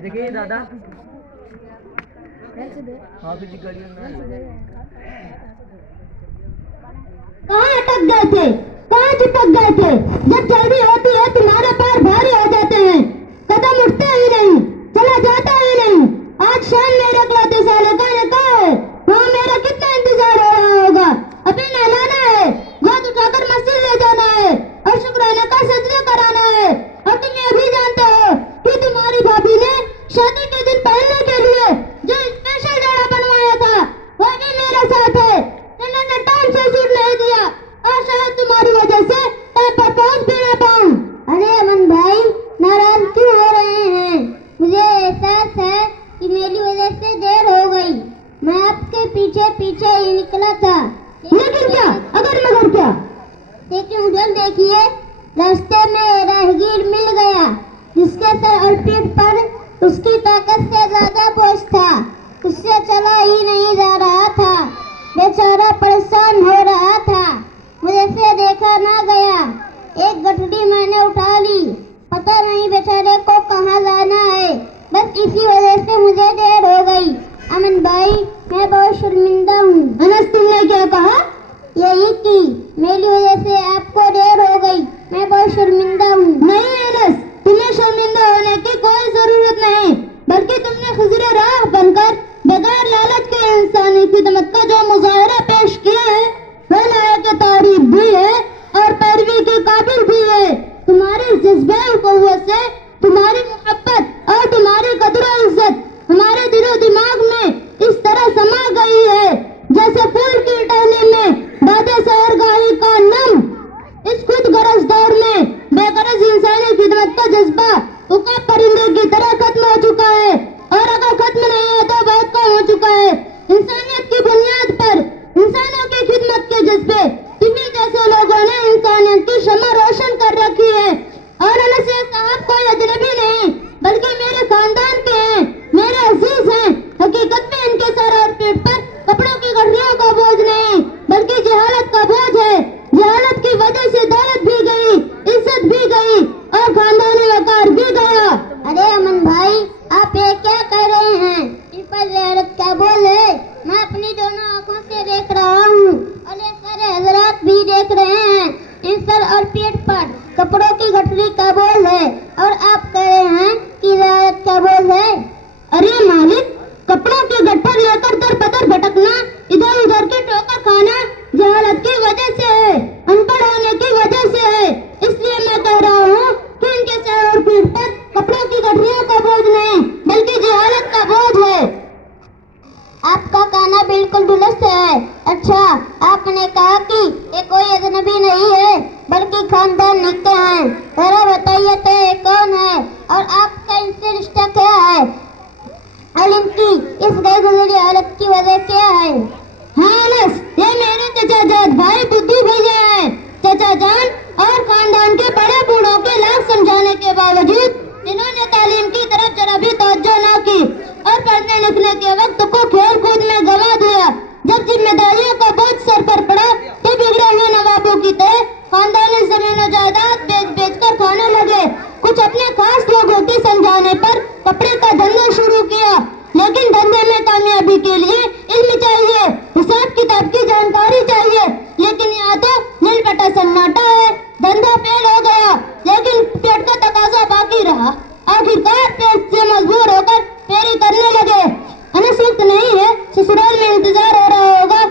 देखिए दादा हाँ भी गाड़ियों कहाँ अटक गए थे, कहाँ चिपक गए थे? जब जल्दी होती है तुम्हारे पैर भारी हो जाते हैं, कदम उठते ही नहीं, चला जाता ही नहीं। आज शाम मेरे अगलाते साले का कहा है, हाँ मेरा कितना इंतजार हो रहा होगा। अभी नहलाना है, गोद उठाकर मस्जिद ले जाना है और शुक्राना का सजदा कराना है। और तुम ये भी जानते हो कि तुम्हारी भाभी ने शादी के दिन पहनने के लिए जो स्पेशल जोड़ा बनवाया था वह भी मेरे साथ है। इन्होंने टाइम से सूट नहीं दिया और शायद तुम्हारी वजह से टाइम पर पहुंच भी ना पाऊं। अरे अमन भाई नाराज क्यों हो रहे हैं? मुझे एहसास है कि मेरी वजह से देर हो गई। मैं आपके पीछे पीछे ही निकला था। लेकिन क्या अगर मगर क्या? लेकिन उधर देखिए रास्ते में राहगीर मिल गया जिसके सर और पीठ पर उसकी ताकत से ज्यादा बोझ था। उससे चला ही नहीं जा रहा था, बेचारा परेशान हो रहा था। मुझे से देखा ना गया, एक गठरी मैंने उठा ली। पता नहीं बेचारे को कहाँ जाना है, बस इसी वजह से मुझे देर हो गई। अमन भाई मैं बहुत शर्मिंदा हूँ। अनस तुमने क्या कहा? यही कि मेरी वजह से आपको देर हो गई, मैं बहुत शर्मिंदा हूँ। नहीं अनस, तुम्हें शर्मिंदा होने की कोई जरूरत नहीं, बल्कि तुमने खुजरे राह बनकर बगैर लालच के इंसानी खिदमत का जो मुजाहरा पेश किया है वह लायक तारीफ भी है और पैरवी के काबिल भी है। तुम्हारे जज्बे और क़ुव्वत से तुम्हारी मोहब्बत और तुम्हारी कदर और इज्जत हमारे दिलो दिमाग में इस तरह समा गई है जैसे फूल की टहनी में बादे सहरगाही का नम। इस खुद गरज दौर में बेगरज इंसानी खिदमत का जज्बा उका परिंदे की तरह खत्म हो चुका है, और अगर खत्म नहीं है तो बहुत कम हो चुका है। इंसानियत की बुनियाद पर इंसानों की खिदमत के जज्बे तुम्हीं जैसे लोगों ने इंसानियत की शमा रोशन कर रखी है। और अनस साहब कोई अजनबी नहीं बल्कि मेरे खानदान के हैं, मेरे अजीज हैं। हकीकत में इनके सर और पीठ पर कपड़ों की गठरियों का बोझ नहीं बल्कि जहालत का बोझ है। जहालत की वजह से दौलत भी गई, इज्जत भी गई और खानदानी वकार भी गया। अरे अमन भाई आप ये क्या कह रहे हैं? इन पर जहालत का बोझ है, मैं अपनी दोनों आंखों से देख रहा हूँ और ये सारे हजरात भी देख रहे हैं। इन सर और पीठ पर कपड़ों की गठरी का बोझ है और आप कह रहे हैं कि जहालत का बोझ है। अरे मालिक, कपड़ों के गट्ठर लेकर दर बदर भटकना, इधर उधर की ठोकर खाना जहालत की वजह से है, अनपढ़ होने की वजह से है। इसलिए मैं कह रहा हूँ कि इनके सर और पीठ पर कपड़ों की गठरियों का बोझ नहीं बल्कि जहालत का बोझ है। आपका कहना बिल्कुल दुरुस्त है। अच्छा, आपने कहा कि ये कोई अजनबी नहीं है बल्कि खानदान निकटे हैं। जरा बताइए तो ये कौन है और आपका इनसे रिश्ता क्या है और इनकी इस गैर गुजरी हालत की वजह क्या है? हाँ अनस, ये मेरे चचा जान भाई बुद्धू भैया है। चचा जान और खानदान के बड़े बूढ़ों के लाख समझाने के बावजूद इन्होंने तालीम की तरफ जरा भी तवज्जो न की और पढ़ने लिखने के वक्त को खेल कूद में गवा दिया। जब जिम्मेदारियों का बोझ सर पर पड़ा तो बिगड़े हुए नवाबों की तरह खानदानी जमीन और जायदाद बेच बेच कर खाने लगे। कुछ अपने खास लोगों के समझाने पर कपड़े का धंधा शुरू किया, लेकिन धंधे में कामयाबी के लिए इल्म चाहिए, हिसाब किताब की जानकारी चाहिए। लेकिन यहाँ तो नीलपटा सन्नाटा है। धंधा फेल हो गया लेकिन पेट का तकाजा बाकी रहा। आखिरकार पेट से मजबूर होकर फेरी करने लगे। अनस वक्त नहीं है, ससुराल में इंतजार हो रहा होगा।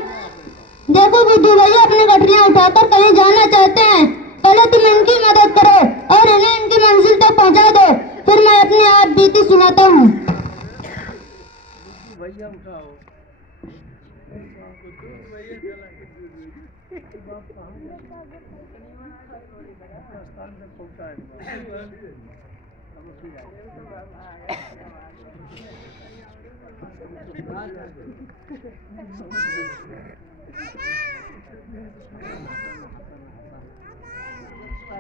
देखो बुद्धू भैया अपनी गठरियां उठाकर कहीं जाना चाहते हैं, पहले तुम इनकी मदद करो और इन्हें इनकी मंजिल तक पहुंचा दो, फिर मैं अपनी आप बीती सुनाता हूँ। भैया उठाओ हाँ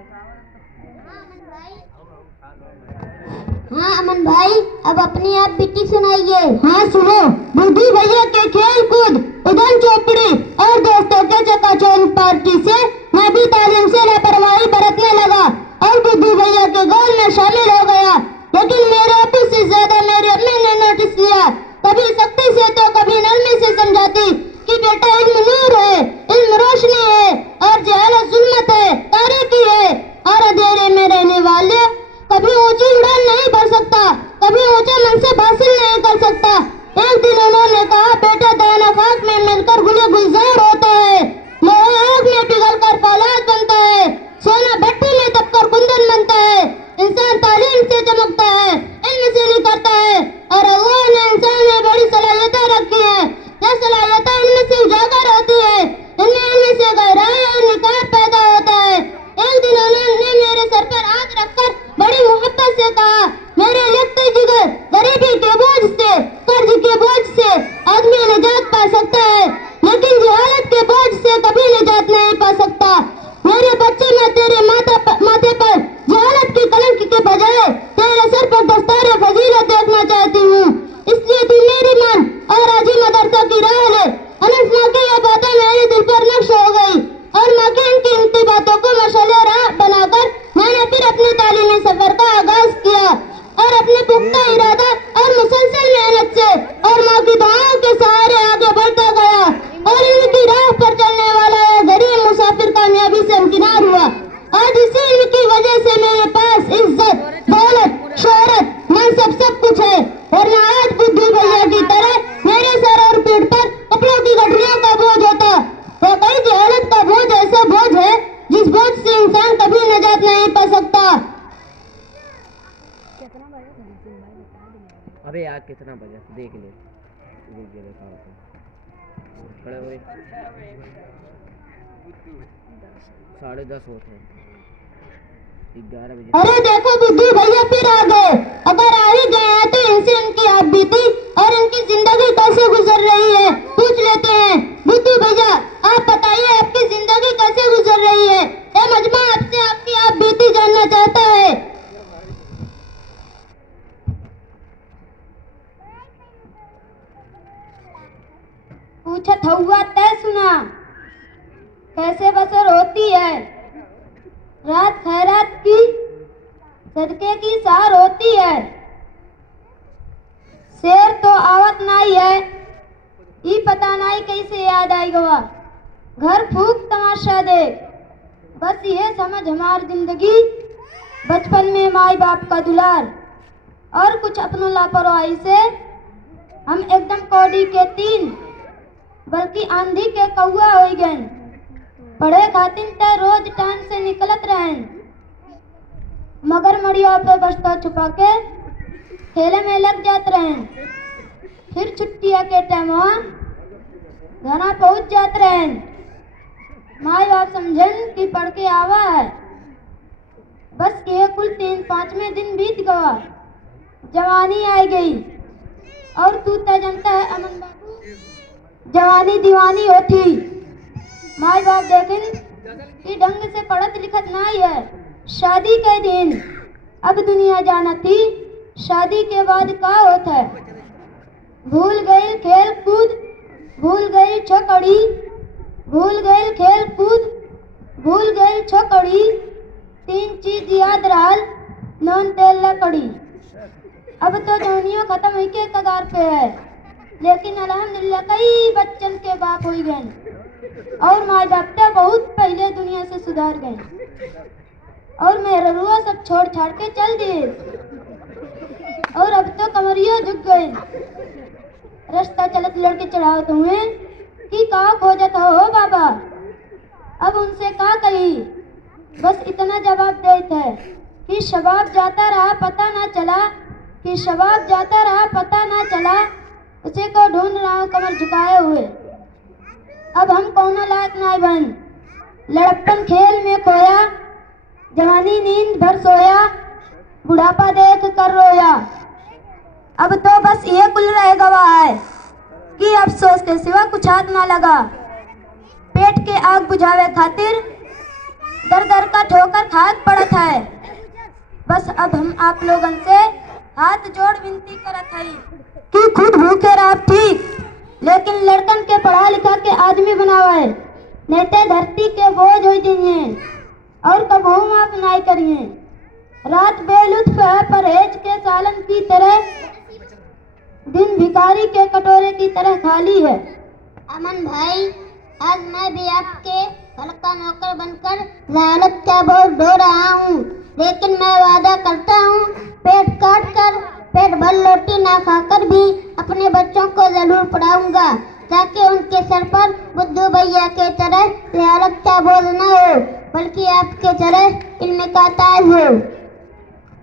अमन भाई, अब अपनी आप बीती सुनाइए। हाँ सुनो। बुद्धू भैया के खेल कूद, उड़न चौपड़ी और दोस्तों के चकाचौंध पार्टी से मैं भी तालीम से लापरवाही बरतने लगा और बुद्धू भैया के गोल में शामिल हो गया। लेकिन मेरे अब्बू से ज्यादा मेरी अम्मी ने नोटिस लिया। कभी सख्ती से तो कभी नरमी से समझाती कि बेटा इल्म नूर है, इल्म रोशनी है और जहालत जुल्मत है, तारीकी है और अंधेरे में रहने वाले कभी ऊंची उड़ान नहीं भर सकता, कभी ऊंचे मनसब हासिल नहीं कर सकता। एक दिन उन्होंने कहा, बेटा दाना खाक में मिलकर गुले गुलजार होता है, लोहा आग में पिघलकर फौलाद बनता है, सोना भट्टी में दबकर कुंदन बनता है। इंसान तालीम से चमकता है, इल्म से निखरता है और अल्लाह ने इंसान में बड़ी सलाहियतें रखी है। यह सलाहियतें इल्म से उजागर होती है, इनमें इल्म से गहराई और निखार पैदा होता है। एक दिन उन्होंने मेरे सर पर हाथ रखकर बड़ी मोहब्बत से कहा, मेरे लिखते जिगर, गरीबी के बोझ से, कर्ज के बोझ से आदमी निजात पा सकता है, लेकिन जहालत के बोझ से कभी निजात नहीं पा सकता। मेरे बच्चे, मैं तेरे माथे पर जहालत की कलंक के बजाय तेरे सर पर दस्तार फजीलत देखना चाहती हूँ। इसलिए तू मेरी मान और आज ही मदरसा की राह ले। अनस माँ की यह बातें मेरे दिल पर नक्श हो गई और माँ की इनकी बातों को मशाले राह बनाकर मैंने फिर अपनी तालीमी सफर का आगाज किया और अपने पुख्ता इरादा और मुसलसल मेहनत से और माँ की दुआओं के सहारे आगे बढ़ता गया और इनकी राह पर चलने वाला यह गरीब मुसाफिर कामयाबी से हमकिनार हुआ। आज इसी इनकी वजह से मेरे पास इज्जत, दौलत, शोहरत, मनसब सब कुछ है, वरना आज बुद्धू भैया की तरह मेरे सर और पीठ पर कपड़ों की गठरियों का बोझ होता। वो कई जहालत का बोझ ऐसा बोझ है जिस बोझ से इंसान कभी निजात नहीं पा सकता। अबे यार कितना बजा देख ले, खड़े हुए 10:30 होते हैं, 11 बजे। अरे देखो बुद्धू भैया फिर आ गए। अगर आ ही गए हैं तो इनसे इनकी आप बीती और इनकी जिंदगी कैसे गुजर रही है पूछ लेते हैं। बुद्धू भैया आप बताइए, आपकी जिंदगी कैसे गुजर रही है? ये मजमा आपसे आपकी आप बीती जानना चाहता है। पूछत हुआ तय सुना, कैसे बसर होती है रात खैरात की, सदके की सार होती है। शेर तो आवत नहीं है, ई पता नहीं कैसे याद आई गवा। घर फूक तमाशा देख, बस ये समझ हमार जिंदगी बचपन में माई बाप का दुलार और कुछ अपनों लापरवाही से हम एकदम कौड़ी के 3 बल्कि आंधी के कौआ हो गए। पढ़े खातिर ते रोज टाइम से निकलत रहे, मगर मड़िया पे बस्ता छुपा के खेले में लग जाते रहे। फिर छुट्टिया के टाइम घना पहुंच जाते रहे। माई बाप समझन कि पढ़ के आवा है। बस ये कुल 3-5वें दिन बीत गया, जवानी आ गई। और तू तो जानता है अमन बाबू, जवानी दीवानी होती। माई बाप देखें कि ढंग से पढ़त लिखत नहीं है। शादी के दिन अब दुनिया जाना थी, शादी के बाद का होता है। भूल गई खेल कूद, भूल गई छोकड़ी, भूल गई खेल कूद, भूल गई छोकड़ी। 3 चीज याद रहल, नून तेल लकड़ी। अब तो दुनिया खत्म हुई के कगार पे है, लेकिन अल्हम्दुलिल्लाह कई बच्चन के बाप हो गए और माँ बाप तो बहुत पहले दुनिया से सुधार गए और मेरा रुआ सब छोड़ छाड़ के चल दिए और अब तो कमरिया झुक गए। रास्ता चलत लड़के चढ़ावत हुए कि का खोजत हो बाबा। अब उनसे का कही, बस इतना जवाब देते है कि शबाब जाता रहा पता ना चला, कि शबाब जाता रहा पता ना चला, उसे को ढूंढ रहा हूँ कमर झुकाए हुए। अब हम कौनो लायक नहीं बन, लड़प्पन खेल में खोया, जवानी नींद भर सोया, बुढ़ापा देख कर रोया। अब तो बस ये कुल रह गवा है कि अफसोस के सिवा कुछ हाथ ना लगा। पेट के आग बुझावे खातिर दर दर का ठोकर खाद पड़त है। बस अब हम आप लोगन से हाथ जोड़ विनती करत हई कि खुद भूखे रह ठीक, लेकिन लड़कन के पढ़ा लिखा के आदमी बनावे, नहीं ते धरती के बोझ हो जाइए और कबहू माफ नहीं करिए। रात बेलुत्फ है परहेज के सालन की तरह, दिन भिखारी के कटोरे की तरह खाली है। अमन भाई, आज मैं भी आपके हल्का नौकर बनकर जहानत का बोझ ढो रहा हूँ, लेकिन मैं वादा करता हूँ पेट काट कर पेट भर रोटी ना खाकर भी अपने बच्चों को जरूर पढ़ाऊंगा, ताकि उनके सर पर बुद्धू भैया के तरह जहानत का बोझ न हो, बल्कि आपके तरह इल्म का ताज हो।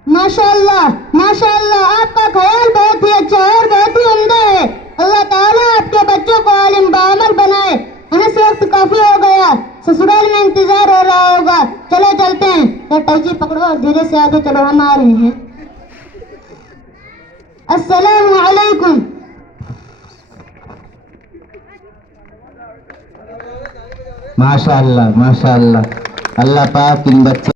माशाअल्लाह, माशाअल्लाह, आपका ख्याल बहुत ही अच्छा और बहुत ही उम्दा है। अल्लाह ताला आपके बच्चों को आलिम बामल बनाए। हमें से वक्त काफी हो गया, ससुराल में इंतजार हो रहा होगा। चलो चलते हैं। तो टैक्सी पकड़ो और धीरे से आगे चलो, हम आ रहे हैं। अस्सलामु अलैकुम। माशाअल्लाह, माशाअल्लाह, अल्लाह पाक इन बच्चों